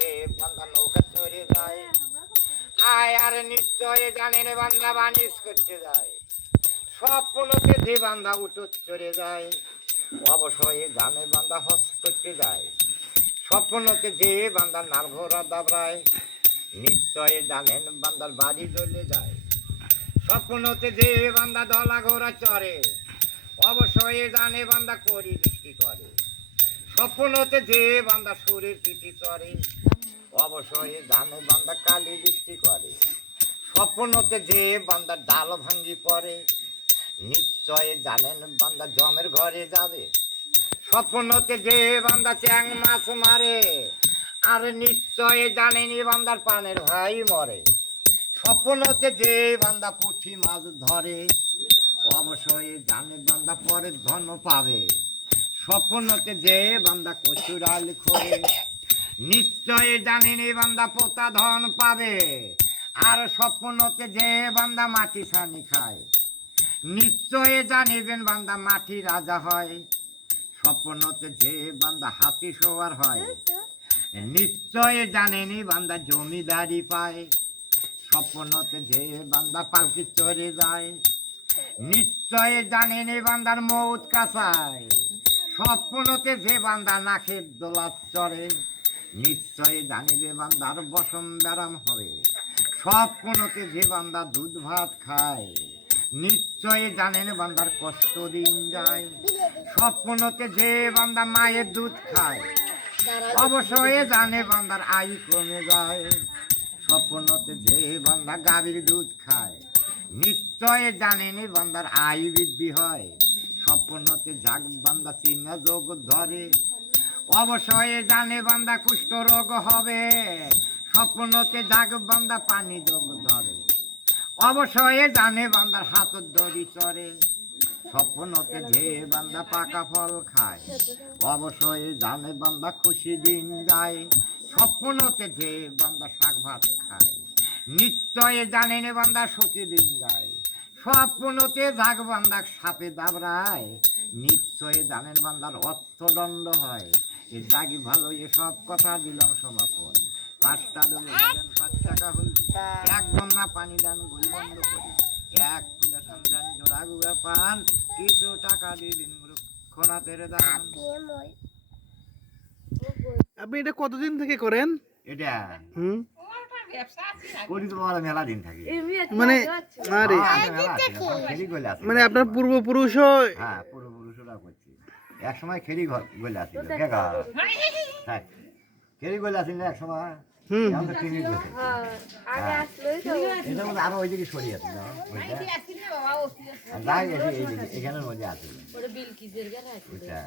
যে বান্দা নৌকা চড়ে যায়, আয় আর নিশ্চয় জানেন বান্দা বানিশ করতে যায়। স্বপ্নতে যে বান্দা উঠো চড়ে যায়, অবশ্যই জানে বান্দা হস করতে যায়। স্বপ্নতে যে বান্দার নার ঘোড়া দাবড়ায়, নিশ্চয় জানেন বান্দার বাড়ি জ্বলে যায়। স্বপ্নতে যে বান্দা দলা ঘোড়া চড়ে, অবশ্যই জানে বান্দা করি দৃষ্টি করে। স্বপ্নতে যে বান্দা সুরের পিঠি চড়ে, অবশ্যই জানে বান্দা কালী দৃষ্টি করে। স্বপ্নতে যে বান্দা ডাল ভাঙ্গি পড়ে, নিশ্চয় জানেন বান্দা জমের ঘরে যাবে। স্বপ্নতে যে বান্দা চ্যাং মাছ মারে, আর নিশ্চয় জানেনি বান্দার পানের ভাই মরে। স্বপ্নতে যে বান্দা পুঁটি মাছ ধরে, অবশ্যই জানে বান্দা পরে ধন পাবে। স্বপ্নতে যে বান্দা কচুরাল খোরে, নিশ্চয় জানেনি বান্দা পোতা ধন পাবে। আর স্বপ্নতে যে বান্দা মাটি ছানি খায়, নিশ্চয় জানিবেন বান্দা মাটি রাজা হয়। স্বপ্নতে যে বান্দা হাতি সওয়ার হয়, নিশ্চয় জানেনি বান্দা জমিদারি পায়। স্বপ্নতে যে বান্দা পালকি চড়ে যায়, নিশ্চয় জানেনি বান্দার মৌত কাছায়। স্বপ্নতে যে বান্দা নাকের দোলা চড়ে, নিশ্চয় জানিবে বান্দার বসন ব্যারাম হবে। স্বপ্নতে যে বান্দা দুধ ভাত খায়, নিশ্চয় জানেন বান্দার কষ্ট দিন যায়। স্বপ্নতে যে বান্দা মায়ের দুধ খায়, অবশ্যই জানে বান্দার আয়ু কমে যায়। স্বপ্নতে যে বান্দা গাভীর দুধ খায়, নিশ্চয় জানেনি বান্দার আয়ু বৃদ্ধি হয়। স্বপ্নতে জাগ বান্দা চিহ্ন যোগ ধরে, অবশ্যই জানে বান্দা কুষ্ঠ রোগ হবে। স্বপ্নতে জাগ বান্দা পানি যোগ ধরে, অবশ্যই জানে বান্দার হাতত দড়ি চড়ে। স্বপ্নতে যে বান্দা পাকা ফল খায়, অবশ্যই জানে বান্দা খুশি দিন যায়। স্বপ্নতে যে বান্দা শাক ভাত খায়, নিশ্চয় জানেন বান্দা সুখী দিন যায়। স্বপ্নতে জাগ বান্দা সাপে দাবড়ায়, নিশ্চয় জানেন বান্দার অর্থদণ্ড হয়। এ জাগি ভালো এসব কথা দিলাম সমাপন। 5 টাকা দেন 5 টাকা হল, এক বন্যা পানি দেন গলি বন্ধ করি, এক ফুলে সন্ধান জোড়া গুয়া পান, কিছু টাকা দিবেন খোনাতের দান। আপনি এটা কতদিন থেকে করেন? এটা করি তো বড় মেলা দিন থাকি। মানে আরে খেলি গলে আছে, মানে আপনার পূর্বপুরুষও? হ্যাঁ পূর্বপুরুষরা করছি। এক সময় খেলি গলে আসিল, কেগা হ্যাঁ খেলি গলে আসিল না এক সময়। এখন তো টিভি গলে এটার মধ্যে আরো ওইদিকে সরিয়ে আছে না, যাই এখানের মধ্যে আছে ওইটা।